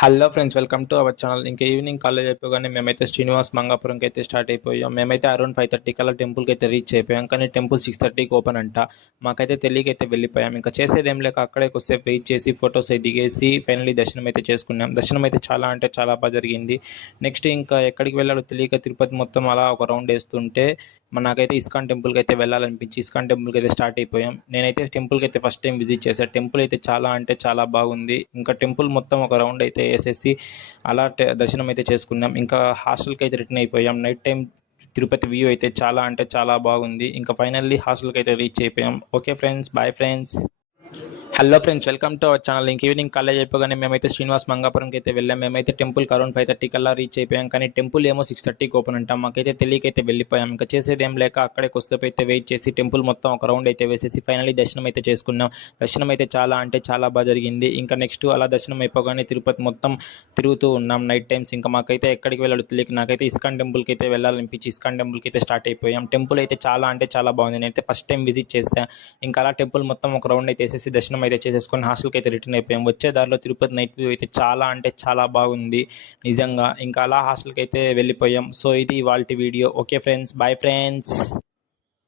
Hello friends, welcome to our channel. ఇంకా evening college అయిపోగానే మేమైతే శ్రీనివాస్ మంగాపురంకి అయితే స్టార్ట్ అయిపోయాం. మేమైతే అరౌండ్ 5:30 కల్లా టెంపుల్కి అయితే రీచ్ అయిపోయాం. కానీ టెంపుల్ 6:30కి ఓపెన్ అంట. మాకైతే తెలియకైతే వెళ్ళిపోయాం. ఇంకా చేసేదేం లేక అక్కడే కొద్దిసేపు వెయిట్ చేసి ఫొటోస్ అయితే దిగేసి ఫైనల్లీ దర్శనం అయితే చేసుకున్నాం. దర్శనం అయితే చాలా అంటే చాలా బాగా జరిగింది. నెక్స్ట్ ఇంకా ఎక్కడికి వెళ్ళాలో తెలియక తిరుపతి మొత్తం అలా ఒక రౌండ్ వేస్తుంటే నాకైతే ఇస్కాన్ టెంపుల్కి అయితే వెళ్ళాలనిపించి ఇస్కాన్ టెంపుల్కి అయితే స్టార్ట్ అయిపోయాం. నేనైతే టెంపుల్కి అయితే ఫస్ట్ టైం విజిట్ చేశాను. టెంపుల్ అయితే చాలా అంటే చాలా బాగుంది. ఇంకా టెంపుల్ మొత్తం ఒక రౌండ్ అయితే వేసేసి అలా దర్శనం అయితే చేసుకున్నాం. ఇంకా హాస్టల్కి అయితే రిటర్న్ అయిపోయాం. నైట్ టైం తిరుపతి వ్యూ అయితే చాలా అంటే చాలా బాగుంది. ఇంకా ఫైనల్లీ హాస్టల్కి అయితే రీచ్ అయిపోయాం. Okay friends, bye friends. Hello friends, welcome to our channel. ఇంక ఈవినింగ్ కాలేజ్ అయిపోగానే మేమైతే శ్రీనివాస్ మంగాపురంకి అయితే వెళ్ళాం. మేమైతే టెంపుల్కి అరౌండ్ 5:30 కల్లా రీచ్ అయిపోయాం. కానీ టెంపుల్ ఏమో 6:30కి ఓపెన్ అంటాం. మాకైతే తెలియకైతే వెళ్ళిపోయాం. ఇంకా చేసేదేం లేక అక్కడే కొద్దిసేపు అయితే వెయిట్ చేసి టెంపుల్ మొత్తం ఒక రౌండ్ అయితే వేసేసి ఫైనల్లీ దర్శనం అయితే చేసుకున్నాం. దర్శనం అయితే చాలా అంటే చాలా బాగా జరిగింది. ఇంకా నెక్స్ట్ అలా దర్శనం అయిపోగానే తిరుపతి మొత్తం తిరుగుతూ ఉన్నాం నైట్ టైమ్స్. ఇంకా మాకైతే ఎక్కడికి వెళ్ళాలో తెలియక నాకైతే ఇస్కాన్ టెంపుల్కి అయితే వెళ్ళాలనిపించి ఇస్కాన్ టెంపుల్కి అయితే స్టార్ట్ అయిపోయాం. టెంపుల్ అయితే చాలా అంటే చాలా బాగుంది. నేనైతే ఫస్ట్ టైం విజిట్ చేశాను. ఇంకా అలా టెంపుల్ మొత్తం ఒక రౌండ్ అయితే వేసేసి దర్శనం అయితే చేసేసుకొని హాస్టల్కి అయితే రిటర్న్ అయిపోయాం. వచ్చే దారిలో తిరుపతి నైట్ వ్యూ అయితే చాలా అంటే చాలా బాగుంది నిజంగా. ఇంకా అలా హాస్టల్కి అయితే వెళ్ళిపోయాం. సో ఇది ఇవాల్టి video. Okay friends, bye friends.